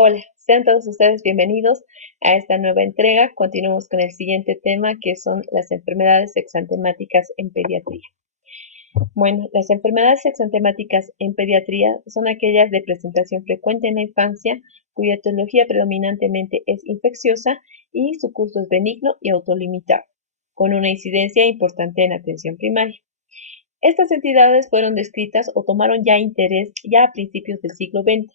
Hola, sean todos ustedes bienvenidos a esta nueva entrega. Continuamos con el siguiente tema que son las enfermedades exantemáticas en pediatría. Bueno, las enfermedades exantemáticas en pediatría son aquellas de presentación frecuente en la infancia, cuya etiología predominantemente es infecciosa y su curso es benigno y autolimitado, con una incidencia importante en atención primaria. Estas entidades fueron descritas o tomaron ya interés ya a principios del siglo XX.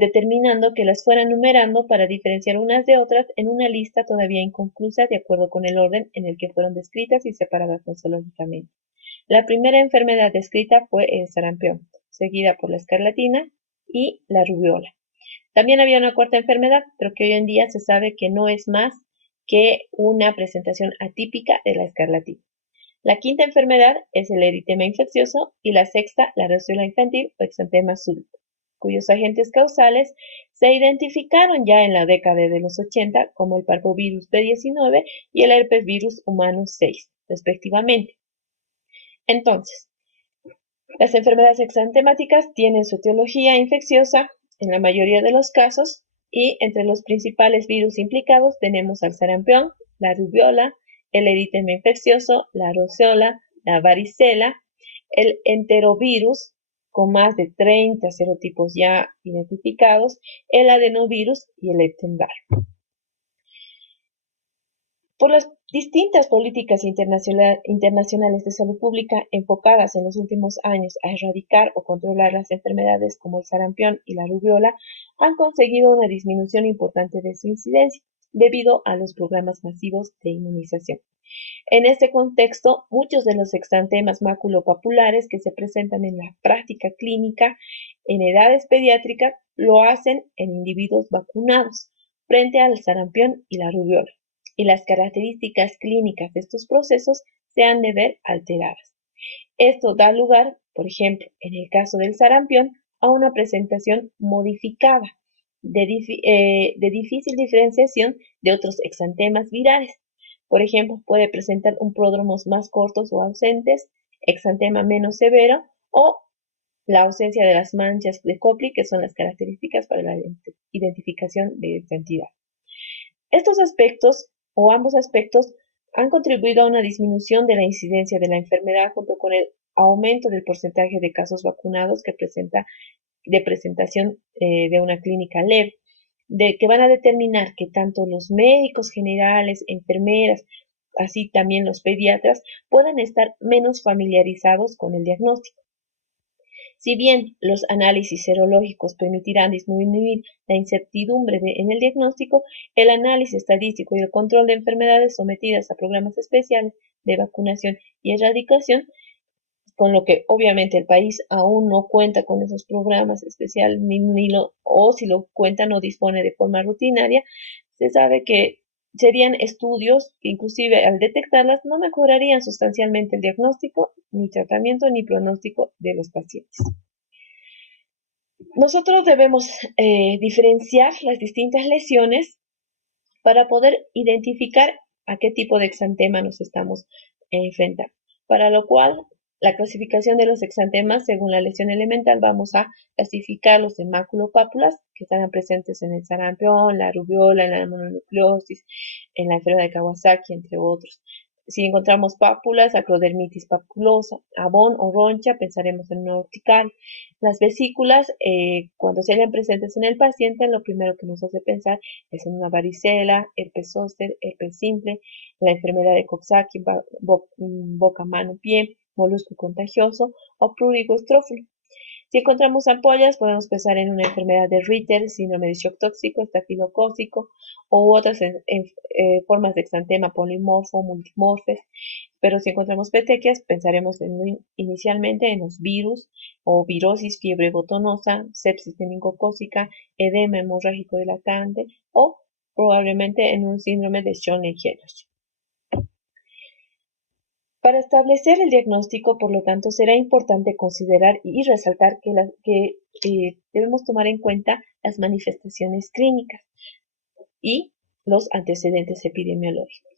Determinando que las fueran numerando para diferenciar unas de otras en una lista todavía inconclusa de acuerdo con el orden en el que fueron descritas y separadas nosológicamente. La primera enfermedad descrita fue el sarampión, seguida por la escarlatina y la rubiola. También había una cuarta enfermedad, pero que hoy en día se sabe que no es más que una presentación atípica de la escarlatina. La quinta enfermedad es el eritema infeccioso y la sexta la rosella infantil o exantema súbito, cuyos agentes causales se identificaron ya en la década de los 80 como el parvovirus B19 y el herpesvirus humano 6, respectivamente. Entonces, las enfermedades exantemáticas tienen su etiología infecciosa en la mayoría de los casos y entre los principales virus implicados tenemos al sarampión, la rubiola, el eritema infeccioso, la roceola, la varicela, el enterovirus, con más de 30 serotipos ya identificados, el adenovirus y el Epstein-Barr. Por las distintas políticas internacionales de salud pública enfocadas en los últimos años a erradicar o controlar las enfermedades como el sarampión y la rubiola, han conseguido una disminución importante de su incidencia debido a los programas masivos de inmunización. En este contexto, muchos de los exantemas maculopapulares que se presentan en la práctica clínica en edades pediátricas lo hacen en individuos vacunados frente al sarampión y la rubiola, y las características clínicas de estos procesos se han de ver alteradas. Esto da lugar, por ejemplo, en el caso del sarampión, a una presentación modificada de difícil diferenciación de otros exantemas virales. Por ejemplo, puede presentar un pródromos más cortos o ausentes, exantema menos severo o la ausencia de las manchas de Koplik, que son las características para la identificación de esta entidad. Estos aspectos, o ambos aspectos, han contribuido a una disminución de la incidencia de la enfermedad junto con el aumento del porcentaje de casos vacunados que presenta de presentación de una clínica leve, de que van a determinar que tanto los médicos generales, enfermeras, así también los pediatras, puedan estar menos familiarizados con el diagnóstico. Si bien los análisis serológicos permitirán disminuir la incertidumbre en el diagnóstico, el análisis estadístico y el control de enfermedades sometidas a programas especiales de vacunación y erradicación, con lo que obviamente el país aún no cuenta con esos programas especiales, o si lo cuenta no dispone de forma rutinaria, se sabe que serían estudios que inclusive al detectarlas no mejorarían sustancialmente el diagnóstico, ni tratamiento, ni pronóstico de los pacientes. Nosotros debemos diferenciar las distintas lesiones para poder identificar a qué tipo de exantema nos estamos enfrentando. Para lo cual, la clasificación de los exantemas según la lesión elemental vamos a clasificarlos en maculopápulas que estarán presentes en el sarampión, la rubiola, en la mononucleosis, en la enfermedad de Kawasaki, entre otros. Si encontramos pápulas, acrodermitis papulosa, abón o roncha, pensaremos en una urticaria. Las vesículas, cuando se hallan presentes en el paciente, lo primero que nos hace pensar es en una varicela, herpes zóster, herpes simple, la enfermedad de Coxsackie, boca, mano, pie, molusco contagioso o prurigo estrófilo. Si encontramos ampollas, podemos pensar en una enfermedad de Ritter, síndrome de shock tóxico, estafilocócico u otras formas de exantema polimorfo, multimorfes. Pero si encontramos petequias, pensaremos inicialmente en los virus o virosis, fiebre botonosa, sepsis meningocócica, edema hemorrágico dilatante o probablemente en un síndrome de Schönlein-Henoch. Para establecer el diagnóstico, por lo tanto, será importante considerar y resaltar que debemos tomar en cuenta las manifestaciones clínicas y los antecedentes epidemiológicos.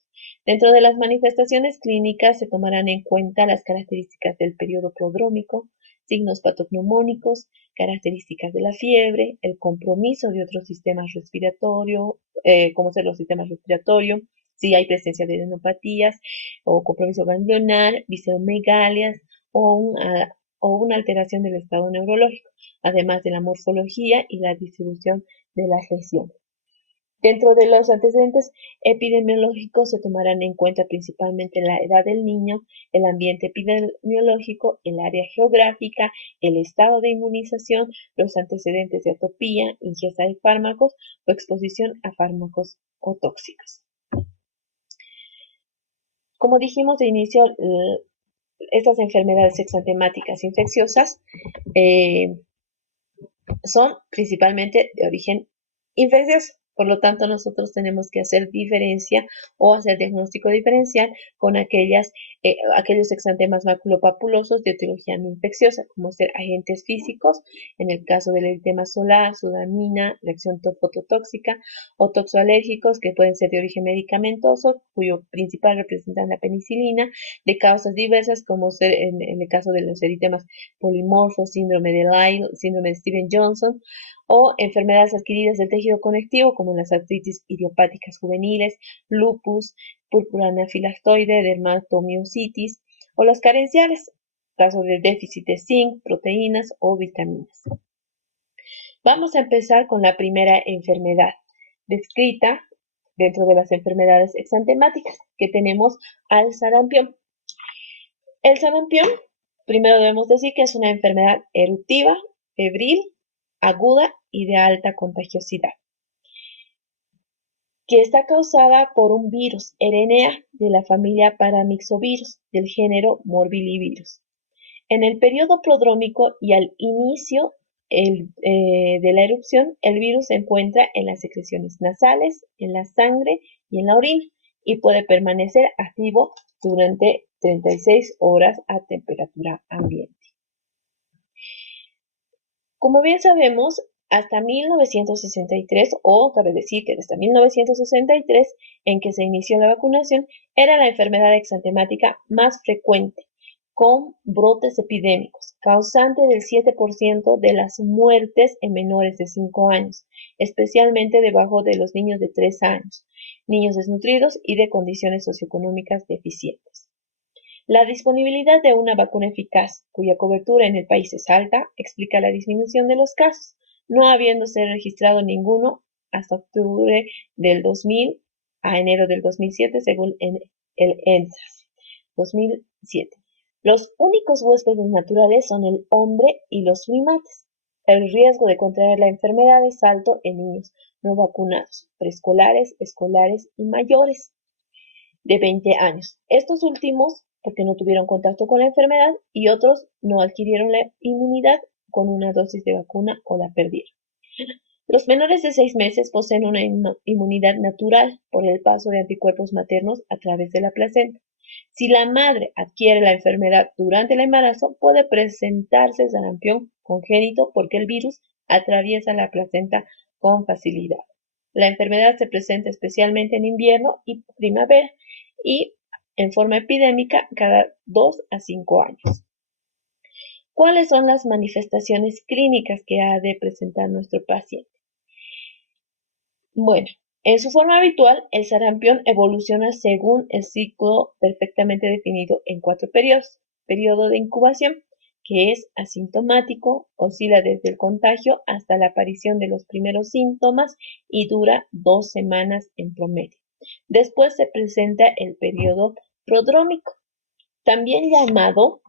Dentro de las manifestaciones clínicas se tomarán en cuenta las características del periodo prodrómico, signos patognomónicos, características de la fiebre, el compromiso de otros sistemas respiratorios, como ser los sistemas respiratorios, si hay presencia de adenopatías o compromiso ganglionar, visceromegalias o una alteración del estado neurológico, además de la morfología y la distribución de las lesiones. Dentro de los antecedentes epidemiológicos se tomarán en cuenta principalmente la edad del niño, el ambiente epidemiológico, el área geográfica, el estado de inmunización, los antecedentes de atopía, ingesta de fármacos o exposición a fármacos o tóxicos. Como dijimos de inicio, estas enfermedades exantemáticas infecciosas son principalmente de origen infeccioso. Por lo tanto, nosotros tenemos que hacer diferencia o hacer diagnóstico diferencial con aquellos exantemas maculopapulosos de etiología no infecciosa, como ser agentes físicos, en el caso del eritema solar, sudamina, reacción fototóxica, o toxoalérgicos, que pueden ser de origen medicamentoso, cuyo principal representan la penicilina, de causas diversas, como ser en el caso de los eritemas polimorfos, síndrome de Lyell, síndrome de Steven-Johnson, o enfermedades adquiridas del tejido conectivo, como las artritis idiopáticas juveniles, lupus, púrpura anafilaxoide, dermatomiositis, o las carenciales, casos de déficit de zinc, proteínas o vitaminas. Vamos a empezar con la primera enfermedad descrita dentro de las enfermedades exantemáticas, que tenemos al sarampión. El sarampión, primero debemos decir que es una enfermedad eruptiva, febril, aguda y de alta contagiosidad, que está causada por un virus RNA de la familia Paramyxovirus del género Morbillivirus. En el periodo prodrómico y al inicio de la erupción, el virus se encuentra en las secreciones nasales, en la sangre y en la orina, y puede permanecer activo durante 36 horas a temperatura ambiente. Como bien sabemos, hasta 1963, o cabe decir que desde 1963, en que se inició la vacunación, era la enfermedad exantemática más frecuente, con brotes epidémicos, causante del 7% de las muertes en menores de 5 años, especialmente debajo de los niños de 3 años, niños desnutridos y de condiciones socioeconómicas deficientes. La disponibilidad de una vacuna eficaz, cuya cobertura en el país es alta, explica la disminución de los casos, no habiéndose registrado ninguno hasta octubre del 2000 a enero del 2007, según el ENSAS 2007. Los únicos huéspedes naturales son el hombre y los primates. El riesgo de contraer la enfermedad es alto en niños no vacunados, preescolares, escolares y mayores de 20 años. Estos últimos porque no tuvieron contacto con la enfermedad y otros no adquirieron la inmunidad con una dosis de vacuna o la perdieron. Los menores de 6 meses poseen una inmunidad natural por el paso de anticuerpos maternos a través de la placenta. Si la madre adquiere la enfermedad durante el embarazo, puede presentarse sarampión congénito porque el virus atraviesa la placenta con facilidad. La enfermedad se presenta especialmente en invierno y primavera y en forma epidémica cada 2 a 5 años. ¿Cuáles son las manifestaciones clínicas que ha de presentar nuestro paciente? Bueno, en su forma habitual, el sarampión evoluciona según el ciclo perfectamente definido en 4 periodos. Periodo de incubación, que es asintomático, oscila desde el contagio hasta la aparición de los primeros síntomas y dura 2 semanas en promedio. Después se presenta el periodo prodrómico, también llamado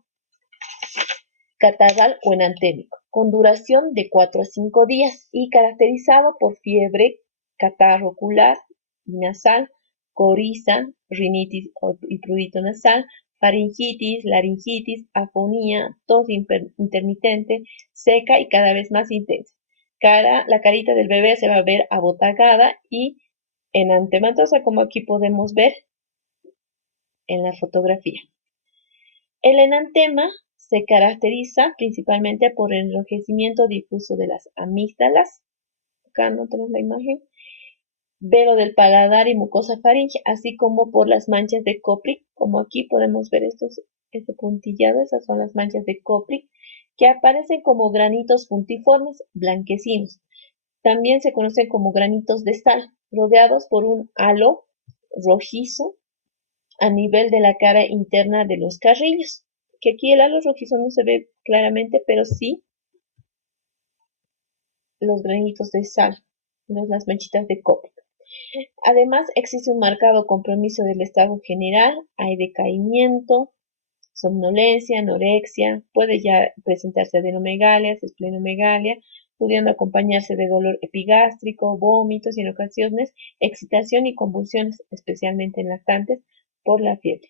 catarral o enantémico, con duración de 4 a 5 días y caracterizado por fiebre, catarro ocular y nasal, coriza, rinitis y prurito nasal, faringitis, laringitis, afonía, tos intermitente, seca y cada vez más intensa. La carita del bebé se va a ver abotagada y enantematosa, como aquí podemos ver en la fotografía. El enantema se caracteriza principalmente por el enrojecimiento difuso de las amígdalas, acá no tenemos la imagen, velo del paladar y mucosa faríngea, así como por las manchas de Koplik, como aquí podemos ver este puntillado, esas son las manchas de Koplik, que aparecen como granitos puntiformes blanquecinos. También se conocen como granitos de sal, rodeados por un halo rojizo a nivel de la cara interna de los carrillos. Que aquí el halo rojizo no se ve claramente, pero sí los granitos de sal, las manchitas de cobre. Además, existe un marcado compromiso del estado general, hay decaimiento, somnolencia, anorexia, puede ya presentarse adenomegalia, esplenomegalia, pudiendo acompañarse de dolor epigástrico, vómitos y en ocasiones excitación y convulsiones, especialmente en lactantes, por la fiebre.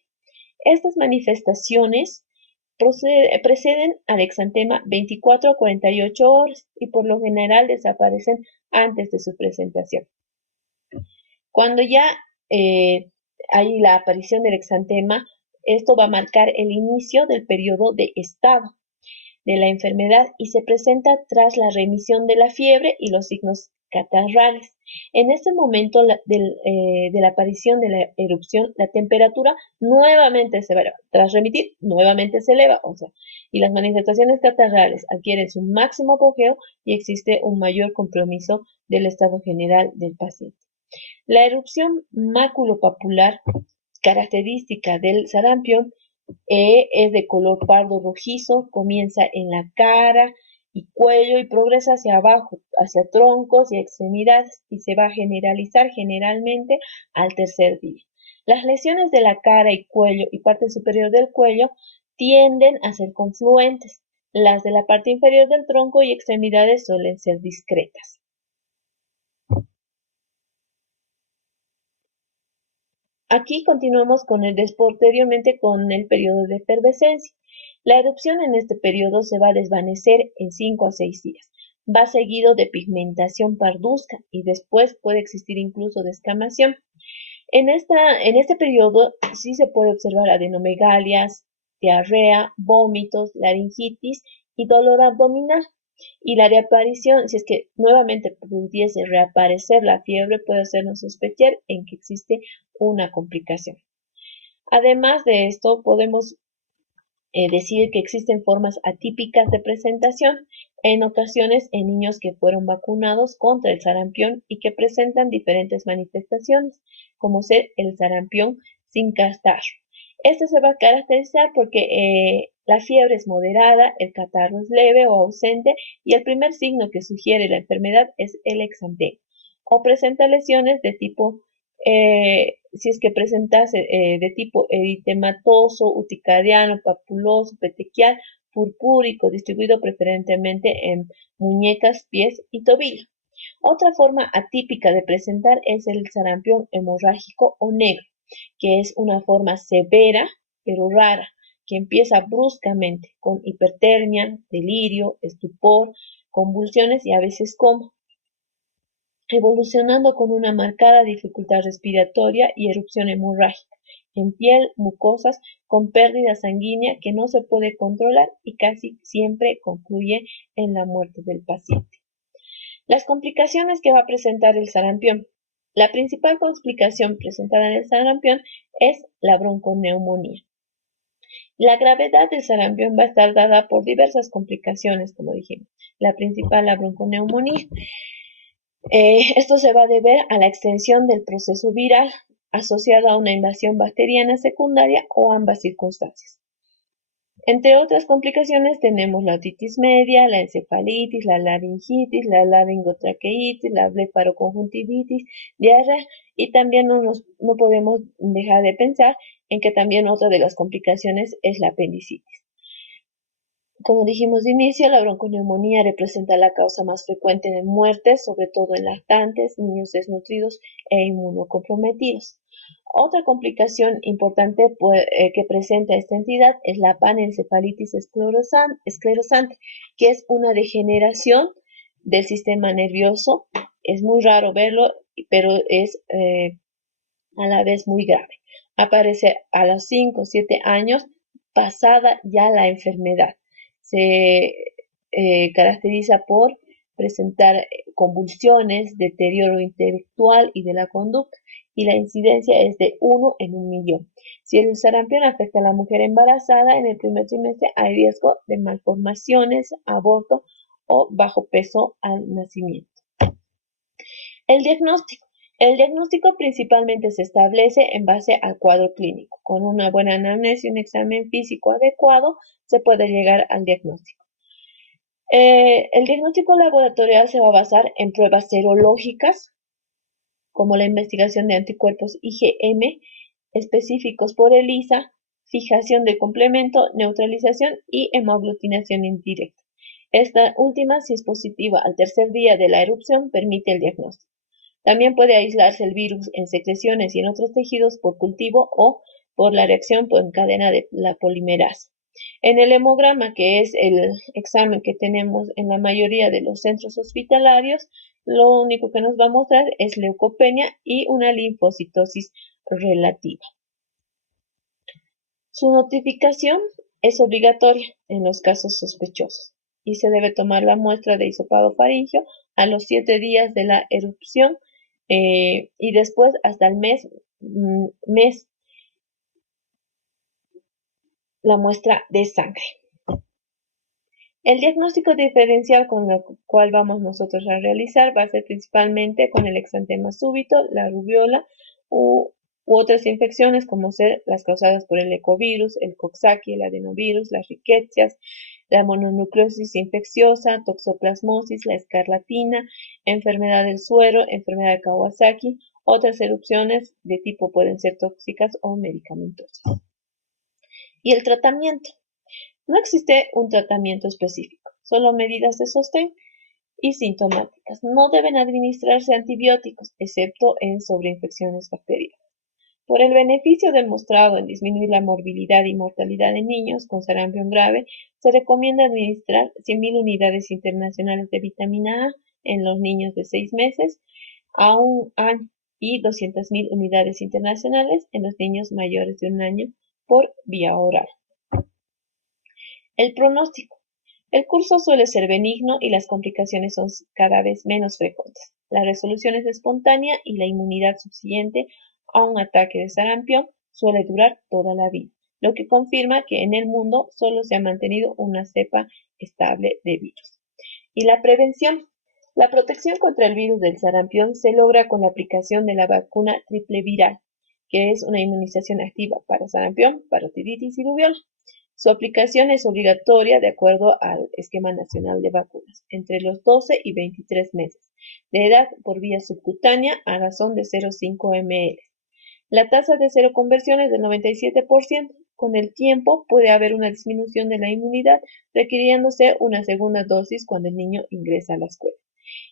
Estas manifestaciones preceden al exantema 24 a 48 horas y por lo general desaparecen antes de su presentación. Cuando ya hay la aparición del exantema, esto va a marcar el inicio del periodo de estado de la enfermedad y se presenta tras la remisión de la fiebre y los signos catarrales. En este momento de la aparición de la erupción, la temperatura nuevamente se va a elevar. Tras remitir, nuevamente se eleva, y las manifestaciones catarrales adquieren su máximo apogeo y existe un mayor compromiso del estado general del paciente. La erupción maculopapular, característica del sarampión, es de color pardo rojizo, comienza en la cara y cuello y progresa hacia abajo, hacia troncos y extremidades y se va a generalizar generalmente al tercer día. Las lesiones de la cara y cuello y parte superior del cuello tienden a ser confluentes. Las de la parte inferior del tronco y extremidades suelen ser discretas. Aquí continuamos posteriormente con el periodo de efervescencia. La erupción en este periodo se va a desvanecer en 5 a 6 días. Va seguido de pigmentación parduzca y después puede existir incluso descamación. En este periodo sí se puede observar adenomegalias, diarrea, vómitos, laringitis y dolor abdominal. Y la reaparición, si es que nuevamente pudiese reaparecer la fiebre, puede hacernos sospechar en que existe una complicación. Además de esto, podemos decir que existen formas atípicas de presentación, en ocasiones en niños que fueron vacunados contra el sarampión y que presentan diferentes manifestaciones, como ser el sarampión sin catarro. Este se va a caracterizar porque la fiebre es moderada, el catarro es leve o ausente y el primer signo que sugiere la enfermedad es el exantema. O presenta lesiones de tipo si es que presentase de tipo eritematoso, urticariano, papuloso, petequial, purpúrico, distribuido preferentemente en muñecas, pies y tobillo. Otra forma atípica de presentar es el sarampión hemorrágico o negro, que es una forma severa pero rara, que empieza bruscamente con hipertermia, delirio, estupor, convulsiones y a veces coma, evolucionando con una marcada dificultad respiratoria y erupción hemorrágica en piel, mucosas, con pérdida sanguínea que no se puede controlar y casi siempre concluye en la muerte del paciente. Las complicaciones que va a presentar el sarampión. La principal complicación presentada en el sarampión es la bronconeumonía. La gravedad del sarampión va a estar dada por diversas complicaciones, como dijimos. La principal, la bronconeumonía. Esto se va a deber a la extensión del proceso viral asociado a una invasión bacteriana secundaria o ambas circunstancias. Entre otras complicaciones tenemos la otitis media, la encefalitis, la laringitis, la laringotraqueitis, la blefaroconjuntivitis, diarrea y también no podemos dejar de pensar en que también otra de las complicaciones es la apendicitis. Como dijimos de inicio, la bronconeumonía representa la causa más frecuente de muertes, sobre todo en lactantes, niños desnutridos e inmunocomprometidos. Otra complicación importante que presenta esta entidad es la panencefalitis esclerosante, que es una degeneración del sistema nervioso. Es muy raro verlo, pero es a la vez muy grave. Aparece a los 5 o 7 años pasada ya la enfermedad. Se caracteriza por presentar convulsiones, deterioro intelectual y de la conducta y la incidencia es de 1 en 1.000.000. Si el sarampión afecta a la mujer embarazada en el primer trimestre, hay riesgo de malformaciones, aborto o bajo peso al nacimiento. El diagnóstico. El diagnóstico principalmente se establece en base al cuadro clínico. Con una buena anamnesis y un examen físico adecuado se puede llegar al diagnóstico. El diagnóstico laboratorial se va a basar en pruebas serológicas, como la investigación de anticuerpos IgM específicos por ELISA, fijación de complemento, neutralización y hemoaglutinación indirecta. Esta última, si es positiva al tercer día de la erupción, permite el diagnóstico. También puede aislarse el virus en secreciones y en otros tejidos por cultivo o por la reacción en cadena de la polimerasa. En el hemograma, que es el examen que tenemos en la mayoría de los centros hospitalarios, lo único que nos va a mostrar es leucopenia y una linfocitosis relativa. Su notificación es obligatoria en los casos sospechosos y se debe tomar la muestra de hisopado faríngeo a los 7 días de la erupción y después hasta el mes la muestra de sangre. El diagnóstico diferencial con el cual vamos nosotros a realizar va a ser principalmente con el exantema súbito, la rubiola u otras infecciones como ser las causadas por el ecovirus, el coxsackie, el adenovirus, las riquecias, la mononucleosis infecciosa, toxoplasmosis, la escarlatina, enfermedad del suero, enfermedad de Kawasaki. Otras erupciones de tipo pueden ser tóxicas o medicamentosas. Y el tratamiento. No existe un tratamiento específico, solo medidas de sostén y sintomáticas. No deben administrarse antibióticos, excepto en sobreinfecciones bacterianas. Por el beneficio demostrado en disminuir la morbilidad y mortalidad de niños con sarampión grave, se recomienda administrar 100.000 unidades internacionales de vitamina A en los niños de 6 meses a 1 año y 200.000 unidades internacionales en los niños mayores de 1 año por vía oral. El pronóstico. El curso suele ser benigno y las complicaciones son cada vez menos frecuentes. La resolución es espontánea y la inmunidad subsiguiente a un ataque de sarampión suele durar toda la vida, lo que confirma que en el mundo solo se ha mantenido una cepa estable de virus. Y la prevención. La protección contra el virus del sarampión se logra con la aplicación de la vacuna triple viral, que es una inmunización activa para sarampión, parotiditis y rubiola. Su aplicación es obligatoria de acuerdo al Esquema Nacional de Vacunas, entre los 12 y 23 meses de edad por vía subcutánea a razón de 0,5 ml. La tasa de seroconversión es del 97%. Con el tiempo puede haber una disminución de la inmunidad, requiriéndose una segunda dosis cuando el niño ingresa a la escuela.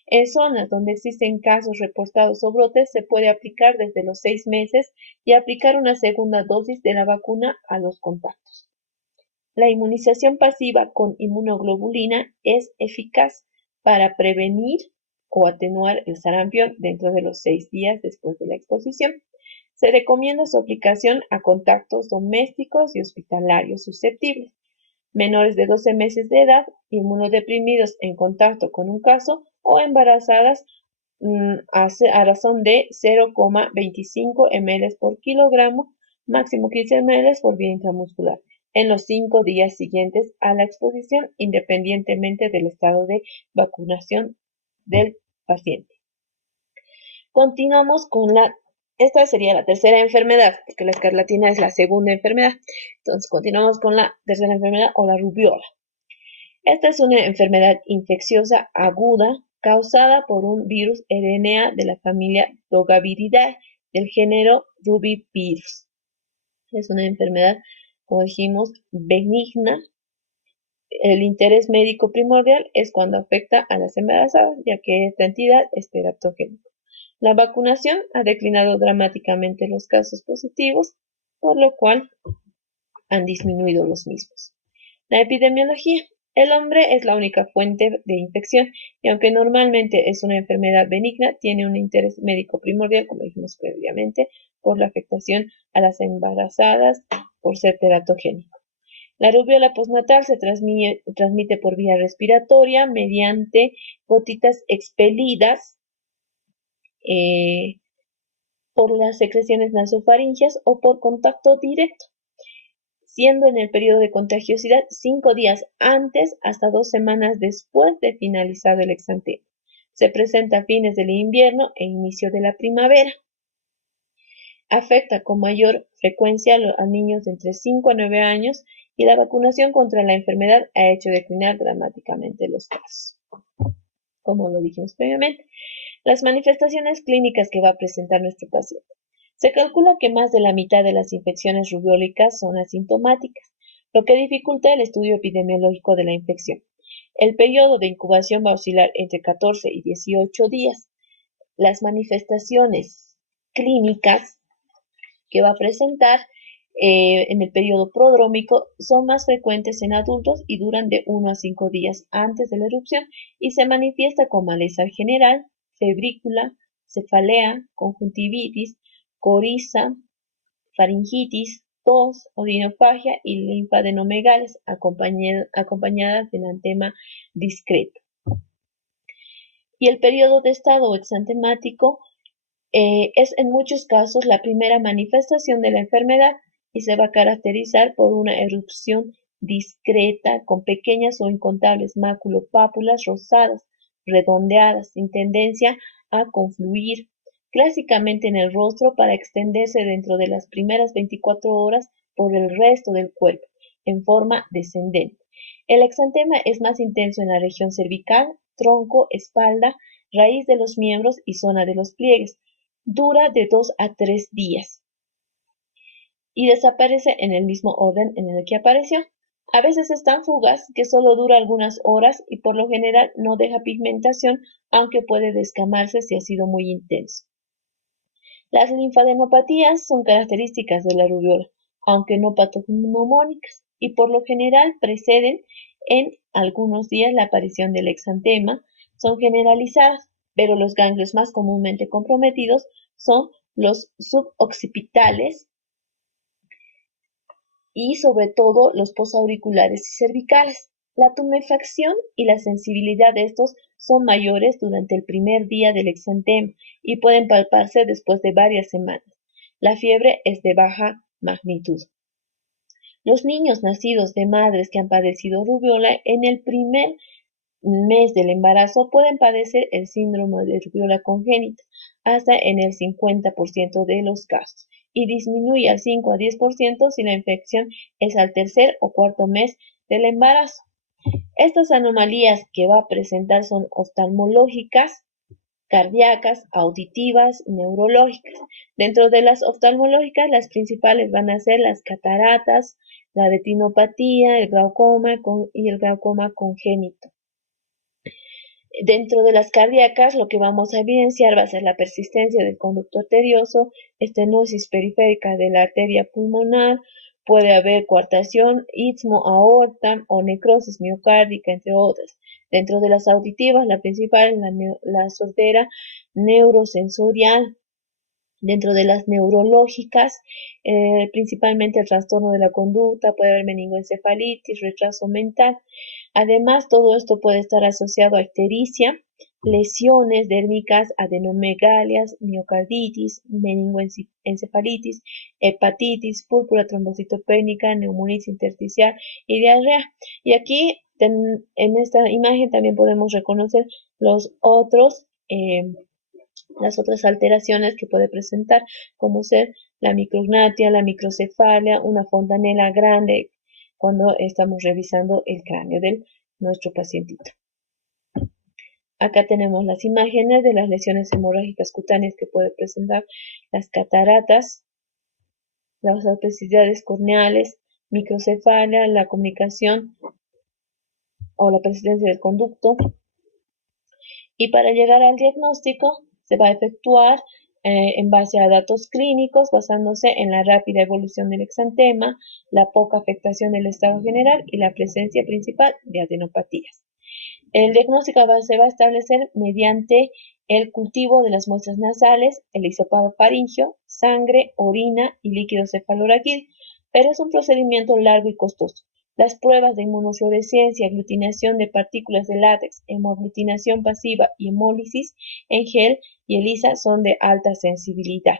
En zonas donde existen casos reportados o brotes, se puede aplicar desde los 6 meses y aplicar una segunda dosis de la vacuna a los contactos. La inmunización pasiva con inmunoglobulina es eficaz para prevenir o atenuar el sarampión dentro de los 6 días después de la exposición. Se recomienda su aplicación a contactos domésticos y hospitalarios susceptibles, menores de 12 meses de edad, inmunodeprimidos en contacto con un caso o embarazadas a razón de 0,25 ml por kilogramo, máximo 15 ml por vía intramuscular, en los 5 días siguientes a la exposición, independientemente del estado de vacunación del paciente. Continuamos con esta sería la tercera enfermedad, porque la escarlatina es la segunda enfermedad. Entonces, continuamos con la tercera enfermedad o la rubiola. Esta es una enfermedad infecciosa aguda causada por un virus RNA de la familia Togaviridae del género Rubivirus. Es una enfermedad, como dijimos, benigna. El interés médico primordial es cuando afecta a las embarazadas, ya que esta entidad es teratogénica. La vacunación ha declinado dramáticamente los casos positivos, por lo cual han disminuido los mismos. La epidemiología. El hombre es la única fuente de infección y aunque normalmente es una enfermedad benigna, tiene un interés médico primordial, como dijimos previamente, por la afectación a las embarazadas por ser teratogénico. La rubiola postnatal se transmite por vía respiratoria mediante gotitas expelidas por las secreciones nasofaringeas o por contacto directo, siendo en el periodo de contagiosidad 5 días antes hasta 2 semanas después de finalizado el exantema. Se presenta a fines del invierno e inicio de la primavera. Afecta con mayor frecuencia a niños de entre 5 a 9 años y la vacunación contra la enfermedad ha hecho declinar dramáticamente los casos. Como lo dijimos previamente, las manifestaciones clínicas que va a presentar nuestro paciente. Se calcula que más de la mitad de las infecciones rubiólicas son asintomáticas, lo que dificulta el estudio epidemiológico de la infección. El periodo de incubación va a oscilar entre 14 y 18 días. Las manifestaciones clínicas que va a presentar en el periodo prodrómico son más frecuentes en adultos y duran de 1 a 5 días antes de la erupción y se manifiesta con malestar general, febrícula, cefalea, conjuntivitis, coriza, faringitis, tos, odinofagia y linfadenomegales acompañadas de enantema discreto. Y el periodo de estado exantemático es en muchos casos la primera manifestación de la enfermedad y se va a caracterizar por una erupción discreta con pequeñas o incontables máculopápulas rosadas, redondeadas, sin tendencia a confluir, clásicamente en el rostro para extenderse dentro de las primeras 24 horas por el resto del cuerpo, en forma descendente. El exantema es más intenso en la región cervical, tronco, espalda, raíz de los miembros y zona de los pliegues. Dura de 2 a 3 días y desaparece en el mismo orden en el que apareció. A veces es tan fugaz que solo dura algunas horas y por lo general no deja pigmentación, aunque puede descamarse si ha sido muy intenso. Las linfadenopatías son características de la rubiola, aunque no patognomónicas, y por lo general preceden en algunos días la aparición del exantema, son generalizadas, pero los ganglios más comúnmente comprometidos son los suboccipitales y sobre todo los posauriculares y cervicales. La tumefacción y la sensibilidad de estos son mayores durante el primer día del exantema y pueden palparse después de varias semanas. La fiebre es de baja magnitud. Los niños nacidos de madres que han padecido rubiola en el primer mes del embarazo pueden padecer el síndrome de rubiola congénita hasta en el 50% de los casos y disminuye al 5 a 10% si la infección es al tercer o cuarto mes del embarazo. Estas anomalías que va a presentar son oftalmológicas, cardíacas, auditivas, neurológicas. Dentro de las oftalmológicas, las principales van a ser las cataratas, la retinopatía, el glaucoma y el glaucoma congénito. Dentro de las cardíacas, lo que vamos a evidenciar va a ser la persistencia del conducto arterioso, estenosis periférica de la arteria pulmonar, puede haber coartación, istmo, aorta o necrosis miocárdica, entre otras. Dentro de las auditivas, la principal es la sordera neurosensorial. Dentro de las neurológicas, principalmente el trastorno de la conducta, puede haber meningoencefalitis, retraso mental. Además, todo esto puede estar asociado a ictericia, lesiones dérmicas, adenomegalias, miocarditis, meningoencefalitis, hepatitis, púrpura trombocitopénica, neumonitis intersticial y diarrea. Y aquí, en esta imagen, también podemos reconocer las otras alteraciones que puede presentar, como ser la micrognatia, la microcefalia, una fontanela grande cuando estamos revisando el cráneo de nuestro pacientito. Acá tenemos las imágenes de las lesiones hemorrágicas cutáneas que puede presentar las cataratas, las opacidades corneales, microcefalia, la comunicación o la persistencia del conducto. Y para llegar al diagnóstico, se va a efectuar en base a datos clínicos, basándose en la rápida evolución del exantema, la poca afectación del estado general y la presencia principal de adenopatías. El diagnóstico se va a establecer mediante el cultivo de las muestras nasales, el hisopado faríngeo, sangre, orina y líquido cefalorraquídeo, pero es un procedimiento largo y costoso. Las pruebas de inmunofluorescencia, aglutinación de partículas de látex, hemoaglutinación pasiva y hemólisis en gel y ELISA son de alta sensibilidad.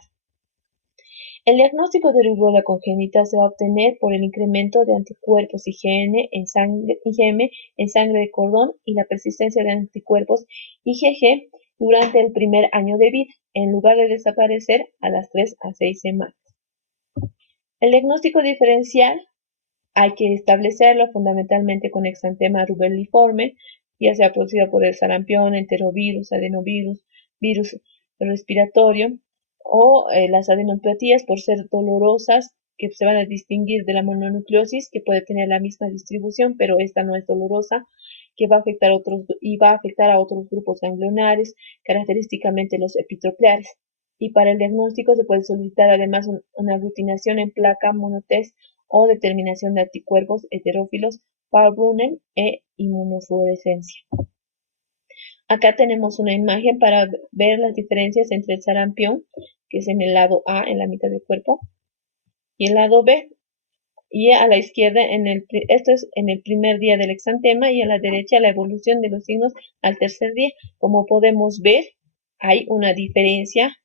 El diagnóstico de rubiola congénita se va a obtener por el incremento de anticuerpos IgM en sangre de cordón y la persistencia de anticuerpos IgG durante el primer año de vida, en lugar de desaparecer a las 3 a 6 semanas. El diagnóstico diferencial hay que establecerlo fundamentalmente con exantema rubelliforme, ya sea producido por el sarampión, enterovirus, adenovirus, virus respiratorio, o las adenopatía por ser dolorosas, que se van a distinguir de la mononucleosis, que puede tener la misma distribución, pero esta no es dolorosa, que va a afectar a otros grupos ganglionares, característicamente los epitropiares. Y para el diagnóstico se puede solicitar además una aglutinación en placa monotest o determinación de anticuerpos heterófilos, Paul-Brunner e inmunofluorescencia. Acá tenemos una imagen para ver las diferencias entre el sarampión, que es en el lado A, en la mitad del cuerpo, y el lado B. Y a la izquierda, esto es en el primer día del exantema, y a la derecha la evolución de los signos al tercer día. Como podemos ver, hay una diferencia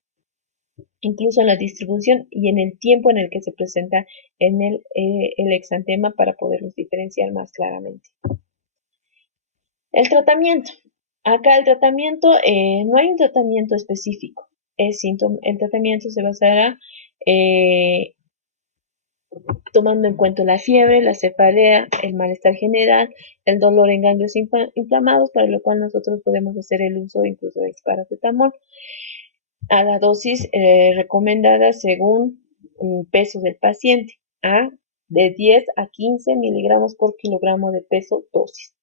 incluso en la distribución y en el tiempo en el que se presenta en el exantema para poderlos diferenciar más claramente. El tratamiento. Acá el tratamiento, no hay un tratamiento específico. El tratamiento se basará tomando en cuenta la fiebre, la cefalea, el malestar general, el dolor en ganglios inflamados, para lo cual nosotros podemos hacer el uso incluso del paracetamol a la dosis recomendada según peso del paciente, de 10 a 15 miligramos por kilogramo de peso dosis.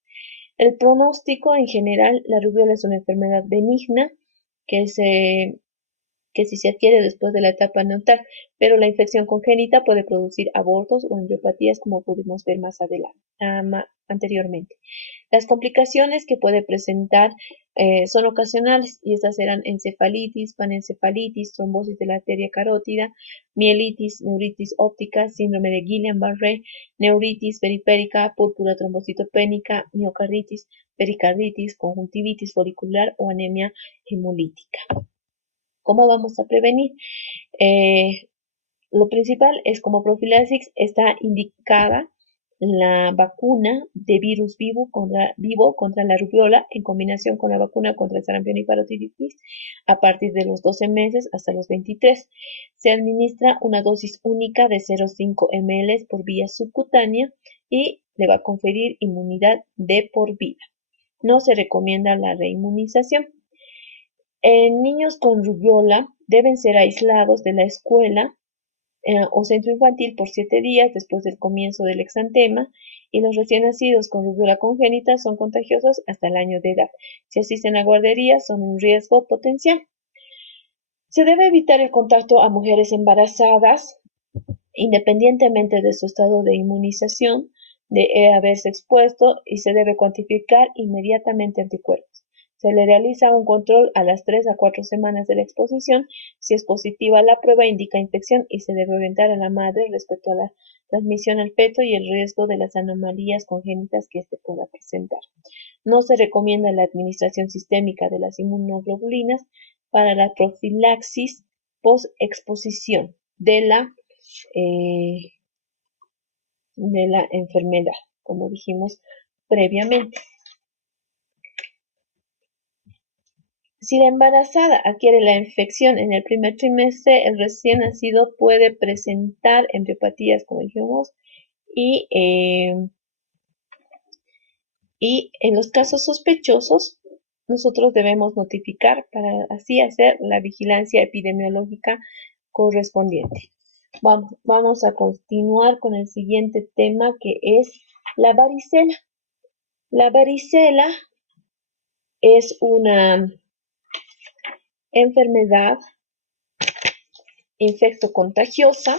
El pronóstico en general, la rubiola es una enfermedad benigna que si se adquiere después de la etapa neonatal, pero la infección congénita puede producir abortos o angiopatías, como pudimos ver más adelante, anteriormente. Las complicaciones que puede presentar son ocasionales, y estas serán encefalitis, panencefalitis, trombosis de la arteria carótida, mielitis, neuritis óptica, síndrome de Guillain-Barré, neuritis periférica, púrpura trombocitopénica, miocarditis, pericarditis, conjuntivitis folicular o anemia hemolítica. ¿Cómo vamos a prevenir? Lo principal es, como profilaxis, está indicada la vacuna de virus vivo contra la rubiola en combinación con la vacuna contra el sarampión y parotiditis a partir de los 12 meses hasta los 23. Se administra una dosis única de 0,5 ml por vía subcutánea y le va a conferir inmunidad de por vida. No se recomienda la reinmunización. En niños con rubiola deben ser aislados de la escuela o centro infantil por 7 días después del comienzo del exantema, y los recién nacidos con rubiola congénita son contagiosos hasta el año de edad. Si asisten a guarderías, son un riesgo potencial. Se debe evitar el contacto a mujeres embarazadas, independientemente de su estado de inmunización, de haberse expuesto, y se debe cuantificar inmediatamente anticuerpos. Se le realiza un control a las 3 a 4 semanas de la exposición. Si es positiva la prueba, indica infección y se debe orientar a la madre respecto a la transmisión al feto y el riesgo de las anomalías congénitas que éste pueda presentar. No se recomienda la administración sistémica de las inmunoglobulinas para la profilaxis post-exposición de la enfermedad, como dijimos previamente. Si la embarazada adquiere la infección en el primer trimestre, el recién nacido puede presentar embriopatías, como dijimos, y en los casos sospechosos, nosotros debemos notificar para así hacer la vigilancia epidemiológica correspondiente. Vamos a continuar con el siguiente tema, que es la varicela. La varicela es una enfermedad infectocontagiosa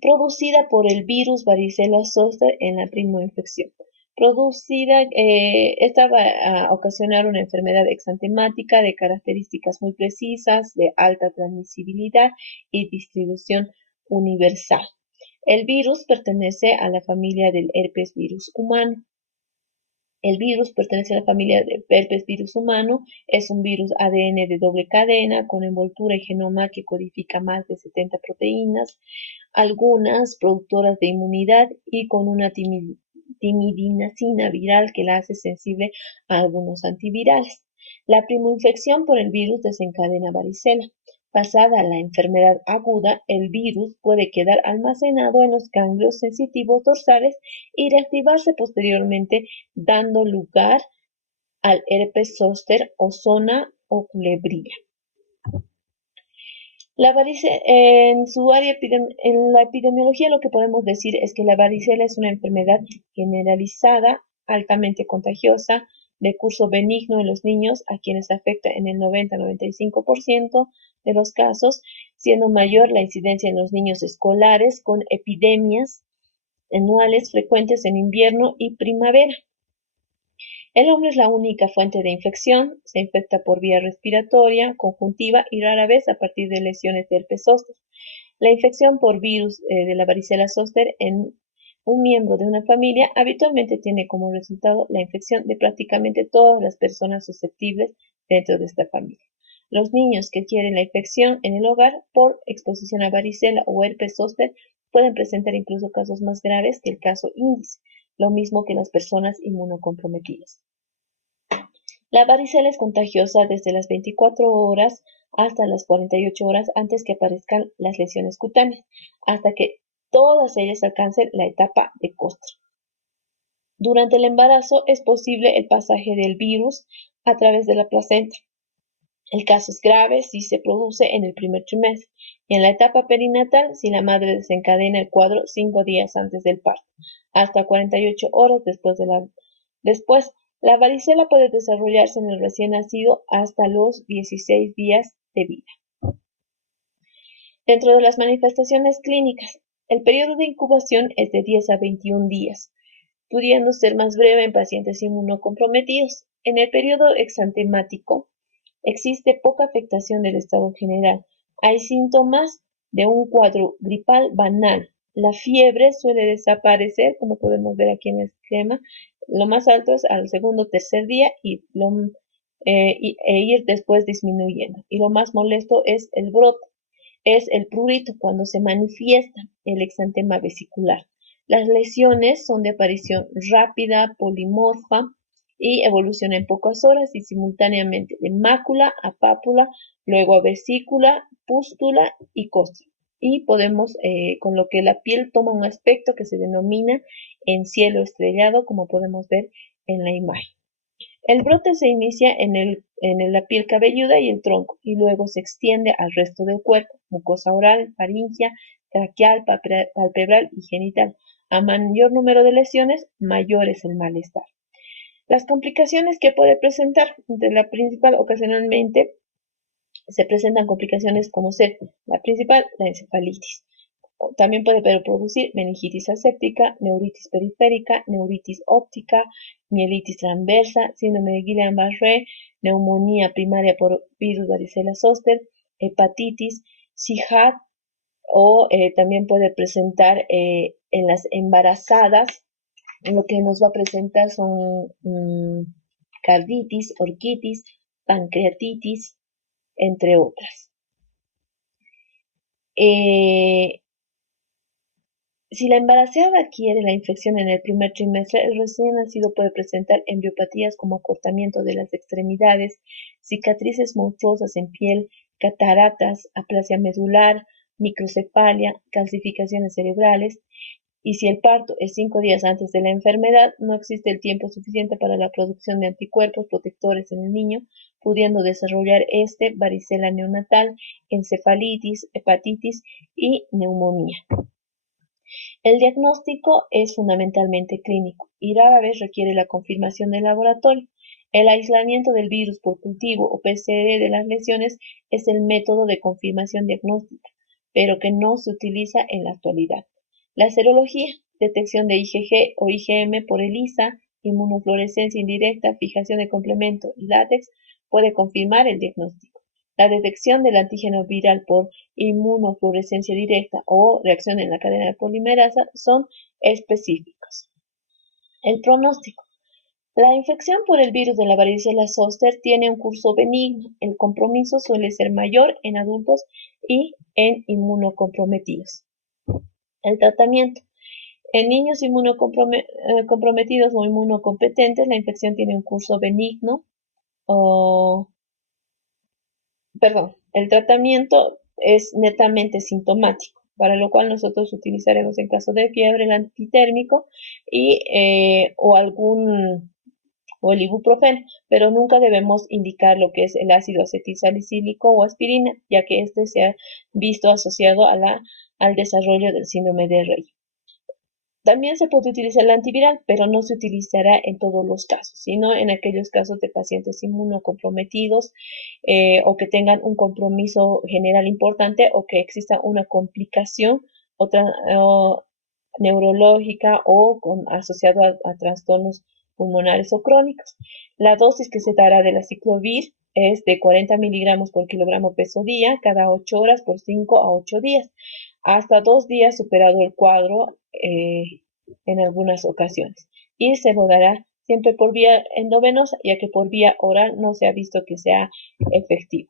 producida por el virus varicela zoster en la primoinfección. Esta va a ocasionar una enfermedad exantemática de características muy precisas, de alta transmisibilidad y distribución universal. El virus pertenece a la familia del herpes virus humano. El virus pertenece a la familia de herpes virus humano, es un virus ADN de doble cadena con envoltura y genoma que codifica más de 70 proteínas, algunas productoras de inmunidad y con una timidinacina viral que la hace sensible a algunos antivirales. La primoinfección por el virus desencadena varicela. Pasada la enfermedad aguda, el virus puede quedar almacenado en los ganglios sensitivos dorsales y reactivarse posteriormente, dando lugar al herpes zóster o zona o culebrilla. La varicela, en su área en la epidemiología lo que podemos decir es que la varicela es una enfermedad generalizada, altamente contagiosa, de curso benigno en los niños, a quienes afecta en el 90-95% de los casos, siendo mayor la incidencia en los niños escolares, con epidemias anuales frecuentes en invierno y primavera. El hombre es la única fuente de infección, se infecta por vía respiratoria, conjuntiva y rara vez a partir de lesiones de herpes zóster. La infección por virus de la varicela zóster en un miembro de una familia habitualmente tiene como resultado la infección de prácticamente todas las personas susceptibles dentro de esta familia. Los niños que adquieren la infección en el hogar por exposición a varicela o herpes zóster pueden presentar incluso casos más graves que el caso índice, lo mismo que las personas inmunocomprometidas. La varicela es contagiosa desde las 24 horas hasta las 48 horas antes que aparezcan las lesiones cutáneas, hasta que todas ellas alcancen la etapa de costra. Durante el embarazo es posible el pasaje del virus a través de la placenta. El caso es grave si se produce en el primer trimestre y en la etapa perinatal si la madre desencadena el cuadro 5 días antes del parto, hasta 48 horas después. La varicela puede desarrollarse en el recién nacido hasta los 16 días de vida. Dentro de las manifestaciones clínicas, el periodo de incubación es de 10 a 21 días, pudiendo ser más breve en pacientes inmunocomprometidos. En el periodo exantemático existe poca afectación del estado general. Hay síntomas de un cuadro gripal banal. La fiebre suele desaparecer, como podemos ver aquí en el esquema. Lo más alto es al segundo o tercer día e ir después disminuyendo. Y lo más molesto es el brote, es el prurito cuando se manifiesta el exantema vesicular. Las lesiones son de aparición rápida, polimorfa y evoluciona en pocas horas y simultáneamente de mácula a pápula, luego a vesícula, pústula y costra. Y podemos, con lo que la piel toma un aspecto que se denomina en cielo estrellado, como podemos ver en la imagen. El brote se inicia en la piel cabelluda y el tronco, y luego se extiende al resto del cuerpo, mucosa oral, faringea, traqueal, palpebral y genital. A mayor número de lesiones, mayor es el malestar. Las complicaciones que puede presentar, entre la principal ocasionalmente se presentan complicaciones como ser la principal, la encefalitis. También puede producir meningitis aséptica, neuritis periférica, neuritis óptica, mielitis transversa, síndrome de Guillain-Barré, neumonía primaria por virus varicela zóster, hepatitis, CIHAT o también puede presentar en las embarazadas. Lo que nos va a presentar son carditis, orquitis, pancreatitis, entre otras. Si la embarazada adquiere la infección en el primer trimestre, el recién nacido puede presentar embriopatías como acortamiento de las extremidades, cicatrices monstruosas en piel, cataratas, aplasia medular, microcefalia, calcificaciones cerebrales. Y si el parto es 5 días antes de la enfermedad, no existe el tiempo suficiente para la producción de anticuerpos protectores en el niño, pudiendo desarrollar varicela neonatal, encefalitis, hepatitis y neumonía. El diagnóstico es fundamentalmente clínico y rara vez requiere la confirmación del laboratorio. El aislamiento del virus por cultivo o PCR de las lesiones es el método de confirmación diagnóstica, pero que no se utiliza en la actualidad. La serología, detección de IgG o IgM por ELISA, inmunofluorescencia indirecta, fijación de complemento y látex puede confirmar el diagnóstico. La detección del antígeno viral por inmunofluorescencia directa o reacción en la cadena de polimerasa son específicos. El pronóstico. La infección por el virus de la varicela zoster tiene un curso benigno. El compromiso suele ser mayor en adultos y en inmunocomprometidos. El tratamiento. En niños inmunocomprometidos o inmunocompetentes, la infección tiene un curso benigno. El tratamiento es netamente sintomático, para lo cual nosotros utilizaremos en caso de fiebre el antitérmico o el ibuprofeno, pero nunca debemos indicar lo que es el ácido acetilsalicílico o aspirina, ya que este se ha visto asociado al desarrollo del síndrome de Rey. También se puede utilizar el antiviral, pero no se utilizará en todos los casos, sino en aquellos casos de pacientes inmunocomprometidos o que tengan un compromiso general importante o que exista una complicación neurológica o asociado a trastornos pulmonares o crónicos. La dosis que se dará de la ciclovir es de 40 miligramos por kilogramo peso día, cada 8 horas por 5 a 8 días, hasta 2 días superado el cuadro en algunas ocasiones. Y se lo dará siempre por vía endovenosa, ya que por vía oral no se ha visto que sea efectivo.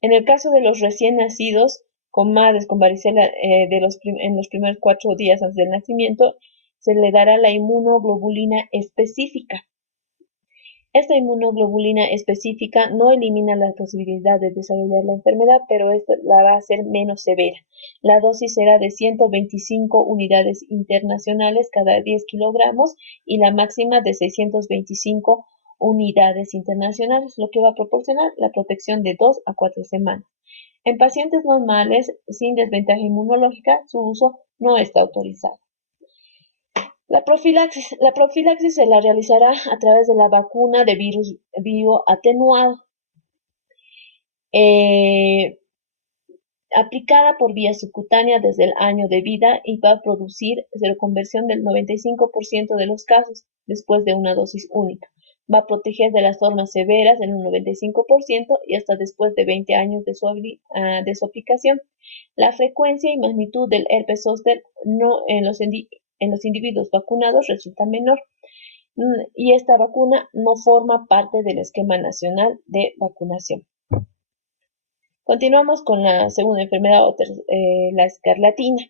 En el caso de los recién nacidos con madres con varicela en los primeros 4 días antes del nacimiento, se le dará la inmunoglobulina específica. Esta inmunoglobulina específica no elimina la posibilidad de desarrollar la enfermedad, pero esta la va a hacer menos severa. La dosis será de 125 unidades internacionales cada 10 kilogramos y la máxima de 625 unidades internacionales, lo que va a proporcionar la protección de 2 a 4 semanas. En pacientes normales sin desventaja inmunológica, su uso no está autorizado. La profilaxis se la realizará a través de la vacuna de virus bioatenuado, aplicada por vía subcutánea desde el año de vida y va a producir seroconversión del 95% de los casos después de una dosis única. Va a proteger de las formas severas en un 95% y hasta después de 20 años de su aplicación. La frecuencia y magnitud del herpes zóster en los individuos vacunados resulta menor y esta vacuna no forma parte del esquema nacional de vacunación. Continuamos con la segunda enfermedad, la escarlatina.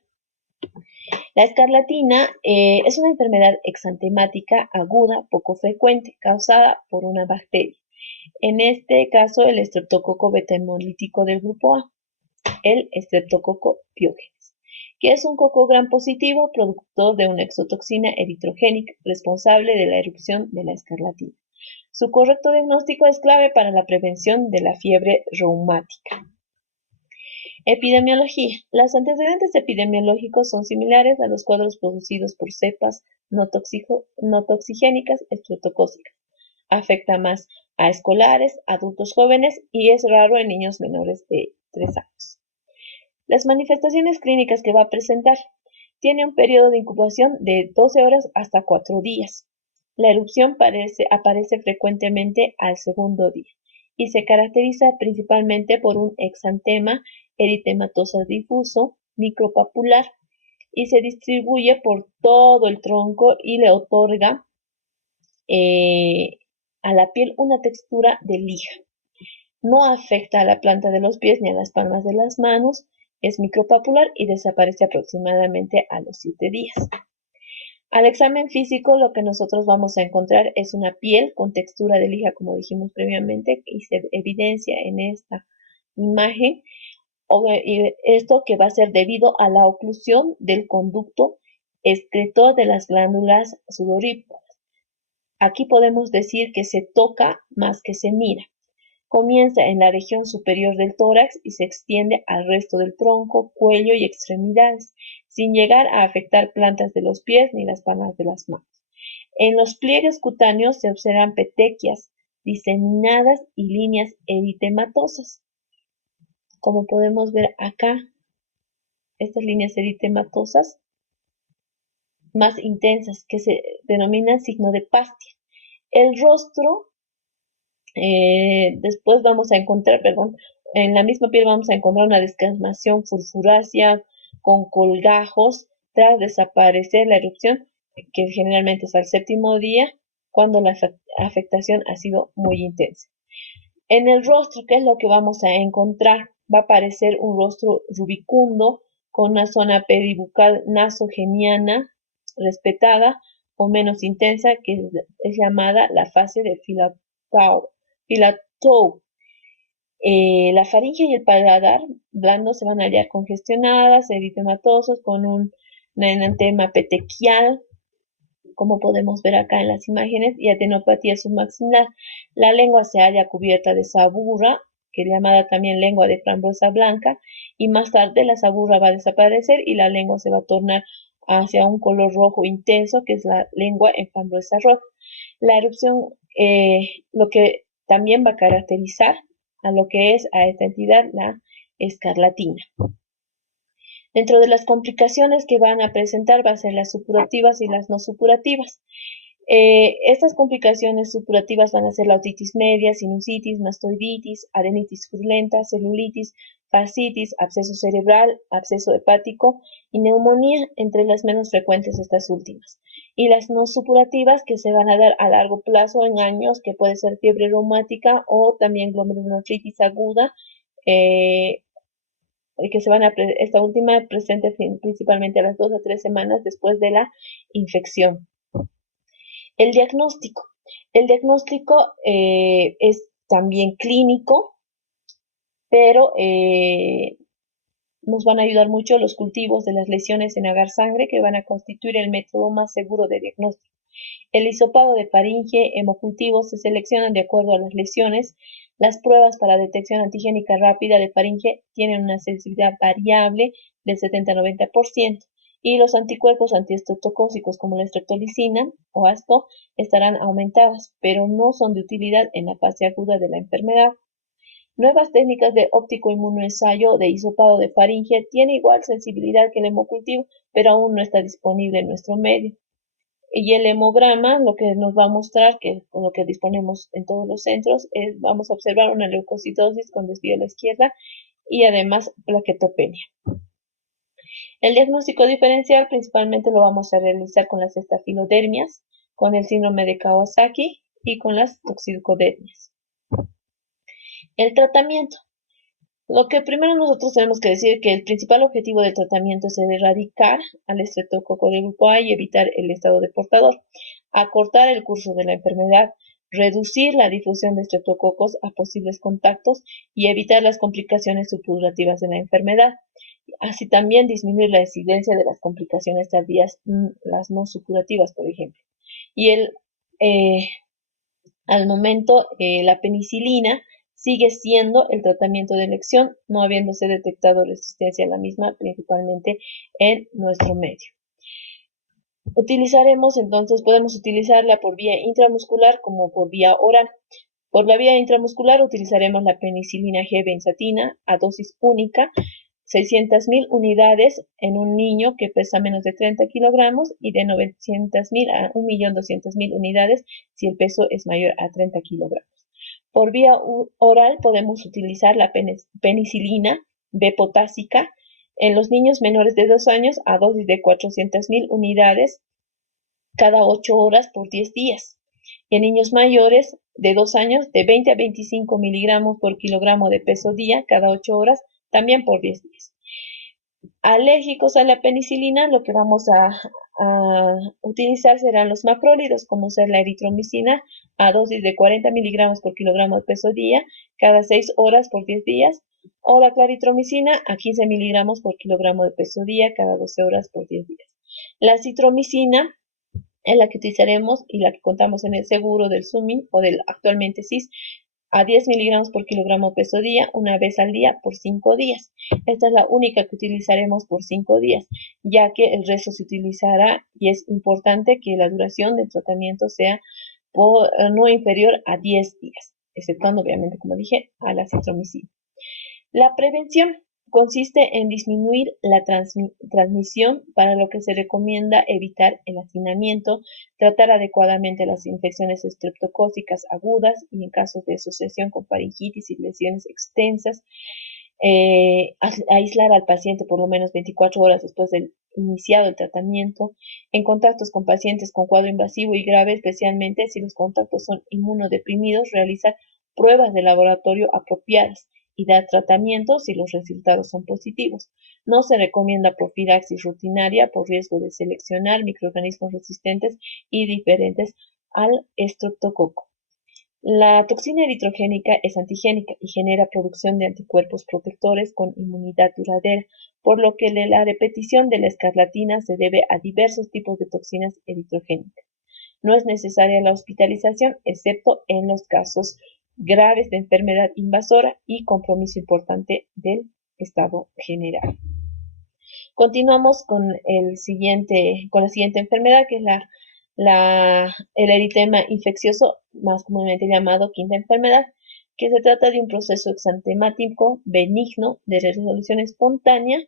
La escarlatina es una enfermedad exantemática aguda, poco frecuente, causada por una bacteria. En este caso, el estreptococo beta-hemolítico del grupo A, el estreptococo piógenes, que es un coco gram positivo, productor de una exotoxina eritrogénica, responsable de la erupción de la escarlatina. Su correcto diagnóstico es clave para la prevención de la fiebre reumática. Epidemiología. Los antecedentes epidemiológicos son similares a los cuadros producidos por cepas no toxigénicas estreptocócicas. Afecta más a escolares, adultos jóvenes y es raro en niños menores de 3 años. Las manifestaciones clínicas que va a presentar. Tiene un periodo de incubación de 12 horas hasta 4 días. La erupción aparece frecuentemente al segundo día y se caracteriza principalmente por un exantema eritematoso difuso micropapular y se distribuye por todo el tronco y le otorga a la piel una textura de lija. No afecta a la planta de los pies ni a las palmas de las manos, es micropapular y desaparece aproximadamente a los 7 días. Al examen físico lo que nosotros vamos a encontrar es una piel con textura de lija, como dijimos previamente, y se evidencia en esta imagen, esto que va a ser debido a la oclusión del conducto excretor de las glándulas sudoríparas. Aquí podemos decir que se toca más que se mira. Comienza en la región superior del tórax y se extiende al resto del tronco, cuello y extremidades, sin llegar a afectar plantas de los pies ni las palmas de las manos. En los pliegues cutáneos se observan petequias diseminadas y líneas eritematosas. Como podemos ver acá, estas líneas eritematosas más intensas que se denominan signo de Pastia. El rostro, después vamos a encontrar, en la misma piel vamos a encontrar una descamación furfurácea con colgajos tras desaparecer la erupción, que generalmente es al 7.º día, cuando la afectación ha sido muy intensa. En el rostro, ¿qué es lo que vamos a encontrar? Va a aparecer un rostro rubicundo con una zona peribucal nasogeniana respetada o menos intensa, que es llamada la fase de Filatou. La faringe y el paladar blando se van a hallar congestionadas, eritematosos, con un enantema petequial, como podemos ver acá en las imágenes, y adenopatía submaxilar. La lengua se halla cubierta de saburra, que es llamada también lengua de frambuesa blanca, y más tarde la saburra va a desaparecer y la lengua se va a tornar hacia un color rojo intenso, que es la lengua en frambuesa roja. La erupción, lo que también va a caracterizar a lo que es a esta entidad la escarlatina. Dentro de las complicaciones que van a presentar va a ser las supurativas y las no supurativas. Estas complicaciones supurativas van a ser la otitis media, sinusitis, mastoiditis, adenitis purulenta, celulitis, fascitis, absceso cerebral, absceso hepático y neumonía, entre las menos frecuentes estas últimas. Y las no supurativas, que se van a dar a largo plazo en años, que puede ser fiebre reumática o también glomerulonefritis aguda, que esta última presente principalmente a las 2 a 3 semanas después de la infección. El diagnóstico. El diagnóstico es también clínico, pero nos van a ayudar mucho los cultivos de las lesiones en agar sangre, que van a constituir el método más seguro de diagnóstico. El hisopado de faringe, hemocultivos se seleccionan de acuerdo a las lesiones. Las pruebas para detección antigénica rápida de faringe tienen una sensibilidad variable del 70-90% y los anticuerpos antiestreptocócicos como la streptolicina o ASCO estarán aumentados, pero no son de utilidad en la fase aguda de la enfermedad. Nuevas técnicas de óptico inmunoensayo de hisopado de faringe tiene igual sensibilidad que el hemocultivo, pero aún no está disponible en nuestro medio. Y el hemograma lo que nos va a mostrar, que con lo que disponemos en todos los centros, es vamos a observar una leucocitosis con desvío a la izquierda y además plaquetopenia. El diagnóstico diferencial principalmente lo vamos a realizar con las estafilodermias, con el síndrome de Kawasaki y con las toxicodermias. El tratamiento. Lo que primero nosotros tenemos que decir que el principal objetivo del tratamiento es erradicar al estreptococo de grupo A y evitar el estado de portador, acortar el curso de la enfermedad, reducir la difusión de estreptococos a posibles contactos y evitar las complicaciones supurativas de la enfermedad. Así también disminuir la incidencia de las complicaciones tardías, las no supurativas, por ejemplo. Y al momento, la penicilina sigue siendo el tratamiento de elección, no habiéndose detectado resistencia a la misma, principalmente en nuestro medio. Podemos utilizarla por vía intramuscular como por vía oral. Por la vía intramuscular utilizaremos la penicilina G benzatina a dosis única, 600.000 unidades en un niño que pesa menos de 30 kilogramos y de 900.000 a 1.200.000 unidades si el peso es mayor a 30 kilogramos. Por vía oral podemos utilizar la penicilina B potásica en los niños menores de 2 años a dosis de 400.000 unidades cada 8 horas por 10 días. Y en niños mayores de 2 años de 20 a 25 miligramos por kilogramo de peso día cada 8 horas, también por 10 días. Alérgicos a la penicilina, lo que vamos a utilizar serán los macrólidos, como ser la eritromicina a dosis de 40 miligramos por kilogramo de peso día, cada 6 horas por 10 días, o la claritromicina a 15 miligramos por kilogramo de peso día, cada 12 horas por 10 días. La citromicina es la que utilizaremos y la que contamos en el seguro del SUMI o del actualmente SIS, a 10 miligramos por kilogramo peso día, una vez al día por 5 días. Esta es la única que utilizaremos por 5 días, ya que el resto se utilizará y es importante que la duración del tratamiento sea no inferior a 10 días, exceptuando obviamente, como dije, a la citromicina. La prevención consiste en disminuir la transmisión, para lo que se recomienda evitar el hacinamiento, tratar adecuadamente las infecciones estreptocócicas agudas y en casos de asociación con faringitis y lesiones extensas, aislar al paciente por lo menos 24 horas después del iniciado el tratamiento, en contactos con pacientes con cuadro invasivo y grave, especialmente si los contactos son inmunodeprimidos, realizar pruebas de laboratorio apropiadas y dar tratamiento si los resultados son positivos. No se recomienda profilaxis rutinaria por riesgo de seleccionar microorganismos resistentes y diferentes al estreptococo. La toxina eritrogénica es antigénica y genera producción de anticuerpos protectores con inmunidad duradera, por lo que la repetición de la escarlatina se debe a diversos tipos de toxinas eritrogénicas. No es necesaria la hospitalización, excepto en los casos graves de enfermedad invasora y compromiso importante del estado general. Continuamos con la siguiente enfermedad, que es el eritema infeccioso, más comúnmente llamado quinta enfermedad, que se trata de un proceso exantemático benigno de resolución espontánea,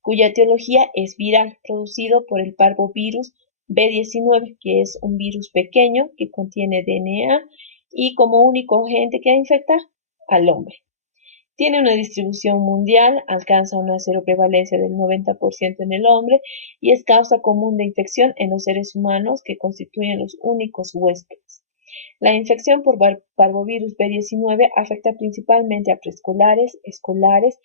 cuya etiología es viral, producido por el parvovirus B19, que es un virus pequeño que contiene DNA y como único agente que infecta al hombre. Tiene una distribución mundial, alcanza una seroprevalencia del 90% en el hombre y es causa común de infección en los seres humanos que constituyen los únicos huéspedes. La infección por parvovirus B19 afecta principalmente a preescolares, escolares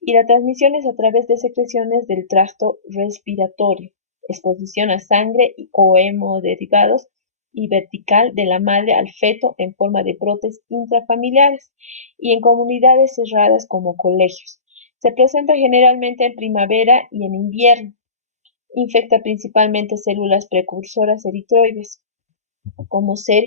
y la transmisión es a través de secreciones del tracto respiratorio, exposición a sangre o hemoderivados y vertical de la madre al feto en forma de brotes intrafamiliares y en comunidades cerradas como colegios. Se presenta generalmente en primavera y en invierno. Infecta principalmente células precursoras eritroides, como ser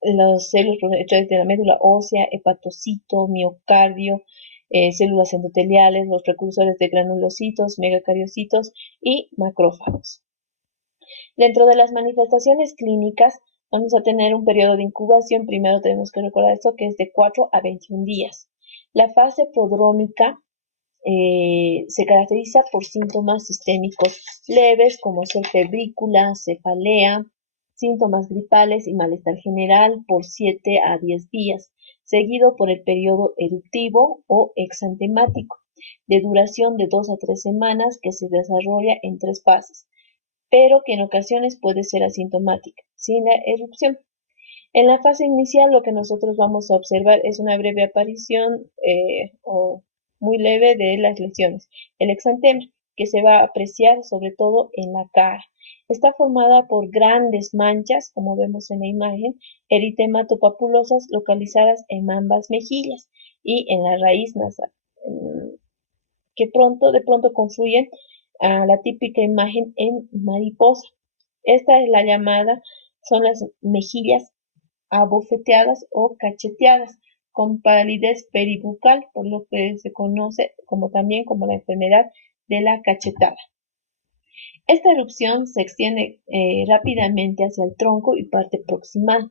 las células de la médula ósea, hepatocito, miocardio, células endoteliales, los precursores de granulocitos, megacariocitos y macrófagos. Dentro de las manifestaciones clínicas vamos a tener un periodo de incubación, primero tenemos que recordar esto, que es de 4 a 21 días. La fase prodrómica se caracteriza por síntomas sistémicos leves como ser febrícula, cefalea, síntomas gripales y malestar general por 7 a 10 días, seguido por el periodo eruptivo o exantemático, de duración de 2 a 3 semanas que se desarrolla en 3 fases, pero que en ocasiones puede ser asintomática, sin la erupción. En la fase inicial lo que nosotros vamos a observar es una breve aparición o muy leve de las lesiones. El exantema, que se va a apreciar sobre todo en la cara. Está formada por grandes manchas, como vemos en la imagen, eritematopapulosas localizadas en ambas mejillas y en la raíz nasal, que de pronto confluyen a la típica imagen en mariposa. Esta es la llamada, son las mejillas abofeteadas o cacheteadas, con palidez peribucal, por lo que se conoce también como la enfermedad de la cachetada. Esta erupción se extiende rápidamente hacia el tronco y parte proximal.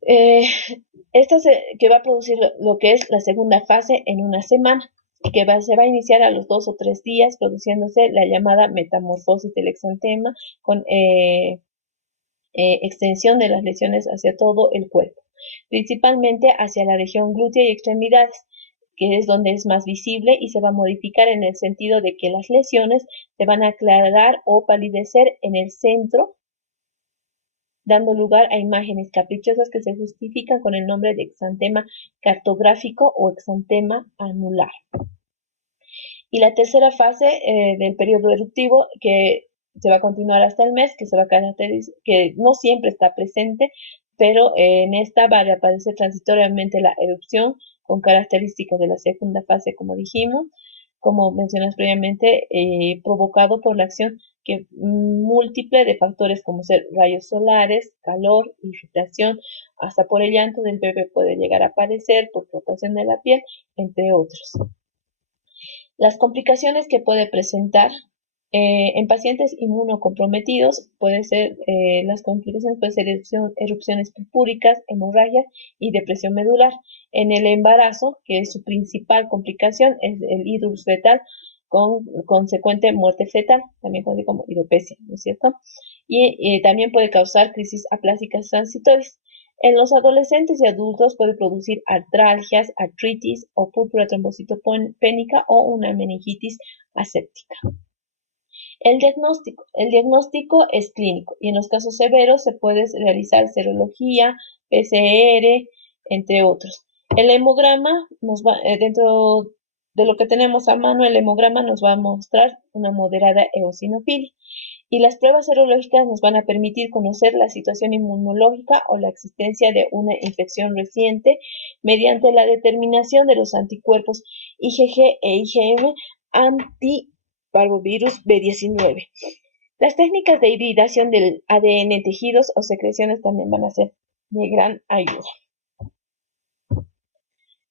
Que va a producir lo que es la segunda fase en una semana, que se va a iniciar a los 2 o 3 días, produciéndose la llamada metamorfosis del exantema con extensión de las lesiones hacia todo el cuerpo, principalmente hacia la región glútea y extremidades, que es donde es más visible y se va a modificar en el sentido de que las lesiones se van a aclarar o palidecer en el centro, dando lugar a imágenes caprichosas que se justifican con el nombre de exantema cartográfico o exantema anular. Y la tercera fase del periodo eruptivo, que se va a continuar hasta el mes, que no siempre está presente, pero en esta va a reaparecer transitoriamente la erupción con características de la segunda fase, como dijimos, como mencionas previamente, provocado por la acción múltiple de factores como ser rayos solares, calor, irritación, hasta por el llanto del bebé puede llegar a aparecer por frotación de la piel, entre otros. Las complicaciones que puede presentar en pacientes inmunocomprometidos las complicaciones pueden ser erupciones purpúricas, hemorragias y depresión medular. En el embarazo, que es su principal complicación, es el hidrus fetal con consecuente muerte fetal, también conocido como hidropesia, ¿no es cierto? Y también puede causar crisis aplásicas transitorias. En los adolescentes y adultos puede producir artralgias, artritis o púrpura trombocitopénica o una meningitis aséptica. El diagnóstico. El diagnóstico es clínico y en los casos severos se puede realizar serología, PCR, entre otros. El hemograma dentro de lo que tenemos a mano, el hemograma nos va a mostrar una moderada eosinofilia y las pruebas serológicas nos van a permitir conocer la situación inmunológica o la existencia de una infección reciente mediante la determinación de los anticuerpos IgG e IgM antiparvovirus B19. Las técnicas de hibridación del ADN en tejidos o secreciones también van a ser de gran ayuda.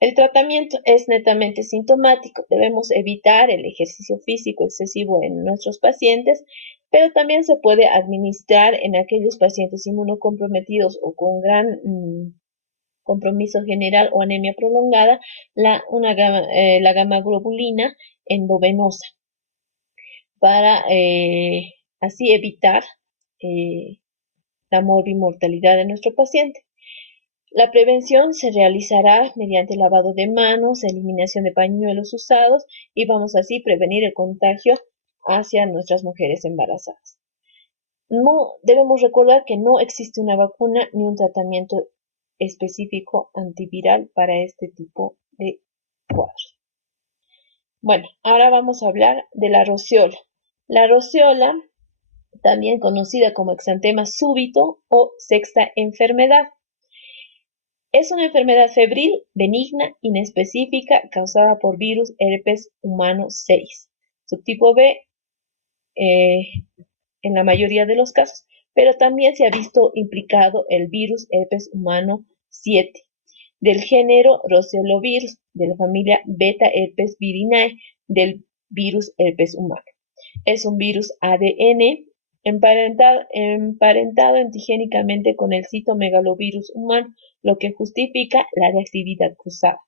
El tratamiento es netamente sintomático. Debemos evitar el ejercicio físico excesivo en nuestros pacientes, pero también se puede administrar en aquellos pacientes inmunocomprometidos o con gran compromiso general o anemia prolongada, la gamma globulina endovenosa para así evitar la morbimortalidad de nuestro paciente. La prevención se realizará mediante lavado de manos, eliminación de pañuelos usados y vamos así prevenir el contagio hacia nuestras mujeres embarazadas. No debemos recordar que no existe una vacuna ni un tratamiento específico antiviral para este tipo de cuadros. Bueno, ahora vamos a hablar de la rociola. La rociola, también conocida como exantema súbito o sexta enfermedad. Es una enfermedad febril, benigna, inespecífica, causada por virus herpes humano 6, subtipo B en la mayoría de los casos, pero también se ha visto implicado el virus herpes humano 7, del género Roseovirus, de la familia Beta herpes virinae, del virus herpes humano. Es un virus ADN emparentado antigénicamente con el citomegalovirus humano, lo que justifica la reactividad cruzada.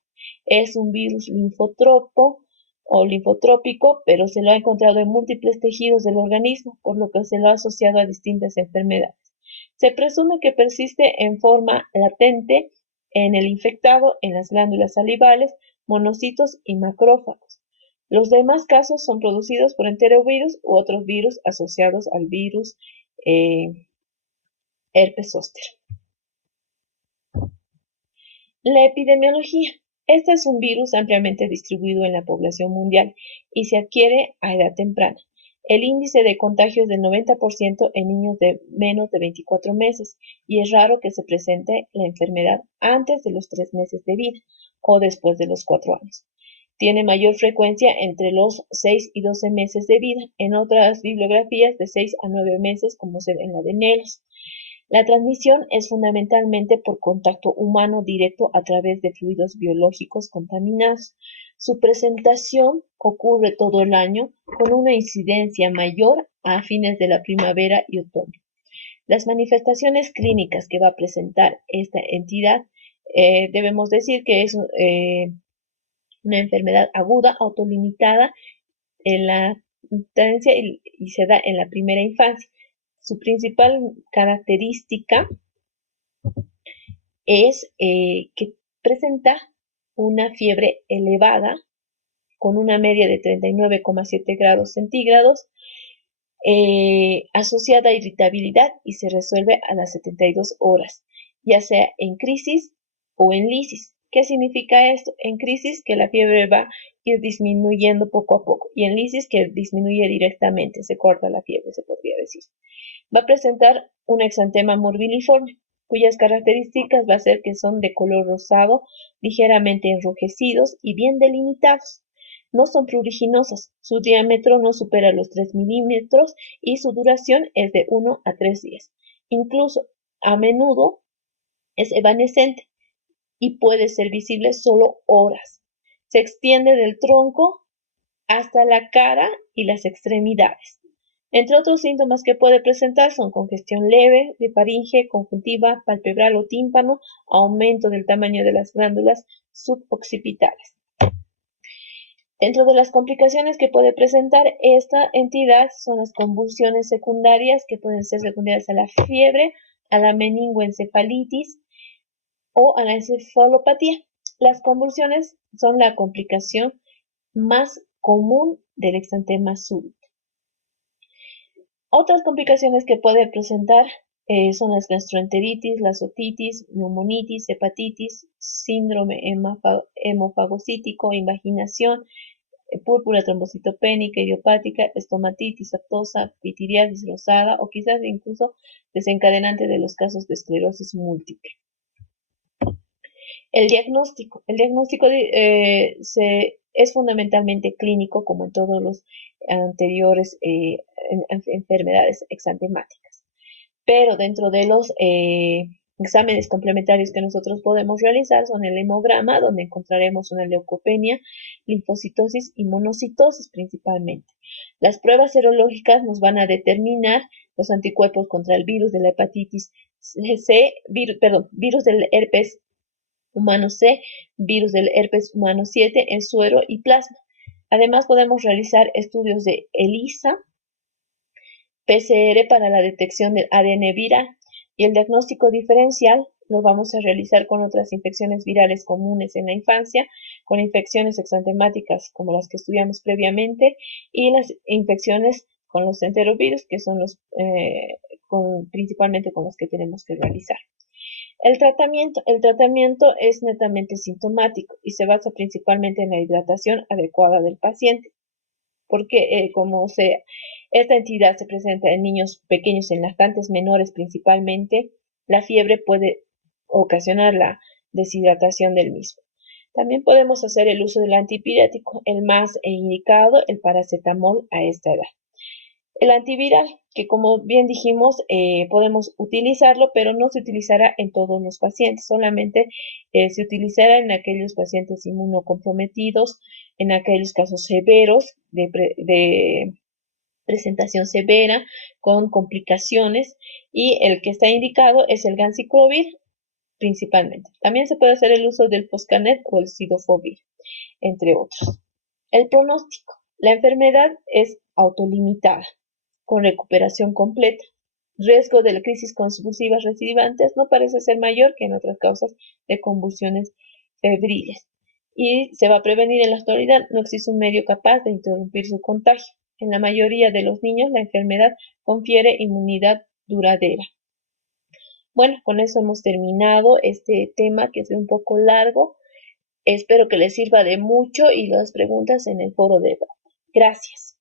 Es un virus linfotropo o linfotrópico, pero se lo ha encontrado en múltiples tejidos del organismo, por lo que se lo ha asociado a distintas enfermedades. Se presume que persiste en forma latente en el infectado, en las glándulas salivales, monocitos y macrófagos. Los demás casos son producidos por enterovirus u otros virus asociados al virus herpes zóster. La epidemiología. Este es un virus ampliamente distribuido en la población mundial y se adquiere a edad temprana. El índice de contagio es del 90% en niños de menos de 24 meses y es raro que se presente la enfermedad antes de los 3 meses de vida o después de los 4 años. Tiene mayor frecuencia entre los 6 y 12 meses de vida, en otras bibliografías de 6 a 9 meses, como se ve en la de Nelos. La transmisión es fundamentalmente por contacto humano directo a través de fluidos biológicos contaminados. Su presentación ocurre todo el año con una incidencia mayor a fines de la primavera y otoño. Las manifestaciones clínicas que va a presentar esta entidad, debemos decir que es una enfermedad aguda, autolimitada en la infancia y se da en la primera infancia. Su principal característica es que presenta una fiebre elevada con una media de 39,7 grados centígrados, asociada a irritabilidad y se resuelve a las 72 horas, ya sea en crisis o en lisis. ¿Qué significa esto? En crisis, que la fiebre va a ir disminuyendo poco a poco, y en lisis, que disminuye directamente, se corta la fiebre, se podría decir. Va a presentar un exantema morbiliforme, cuyas características va a ser que son de color rosado, ligeramente enrojecidos y bien delimitados. No son pruriginosas, su diámetro no supera los 3 milímetros y su duración es de 1 a 3 días. Incluso, a menudo, es evanescente y puede ser visible solo horas. Se extiende del tronco hasta la cara y las extremidades. Entre otros síntomas que puede presentar son congestión leve de faringe, conjuntiva, palpebral o tímpano, aumento del tamaño de las glándulas suboccipitales. Dentro de las complicaciones que puede presentar esta entidad son las convulsiones secundarias, que pueden ser secundarias a la fiebre, a la meningoencefalitis, o encefalopatía. Las convulsiones son la complicación más común del exantema súbito. Otras complicaciones que puede presentar son las gastroenteritis, la otitis, neumonitis, hepatitis, síndrome hemofagocítico, invaginación, púrpura trombocitopénica, idiopática, estomatitis aftosa, pitiriasis rosada o quizás incluso desencadenante de los casos de esclerosis múltiple. El diagnóstico. El diagnóstico es fundamentalmente clínico, como en todos los anteriores enfermedades exantemáticas. Pero dentro de los exámenes complementarios que nosotros podemos realizar son el hemograma, donde encontraremos una leucopenia, linfocitosis y monocitosis principalmente. Las pruebas serológicas nos van a determinar los anticuerpos contra el virus de la hepatitis C, virus del herpes humano C, virus del herpes humano 7 en suero y plasma. Además podemos realizar estudios de ELISA, PCR para la detección del ADN viral y el diagnóstico diferencial lo vamos a realizar con otras infecciones virales comunes en la infancia, con infecciones exantemáticas como las que estudiamos previamente y las infecciones con los enterovirus, que son principalmente con los que tenemos que realizar. El tratamiento es netamente sintomático y se basa principalmente en la hidratación adecuada del paciente, porque esta entidad se presenta en niños pequeños, en lactantes menores principalmente, la fiebre puede ocasionar la deshidratación del mismo. También podemos hacer el uso del antipirético, el más indicado, el paracetamol a esta edad. El antiviral, que como bien dijimos, podemos utilizarlo, pero no se utilizará en todos los pacientes, solamente se utilizará en aquellos pacientes inmunocomprometidos, en aquellos casos severos de presentación severa con complicaciones, y el que está indicado es el ganciclovir principalmente. También se puede hacer el uso del Foscanet o el Cidofovir, entre otros. El pronóstico. La enfermedad es autolimitada, con recuperación completa. Riesgo de crisis convulsivas recidivantes no parece ser mayor que en otras causas de convulsiones febriles. Y se va a prevenir en la actualidad, no existe un medio capaz de interrumpir su contagio. En la mayoría de los niños la enfermedad confiere inmunidad duradera. Bueno, con eso hemos terminado este tema que es un poco largo. Espero que les sirva de mucho y las preguntas en el foro de debate. Gracias.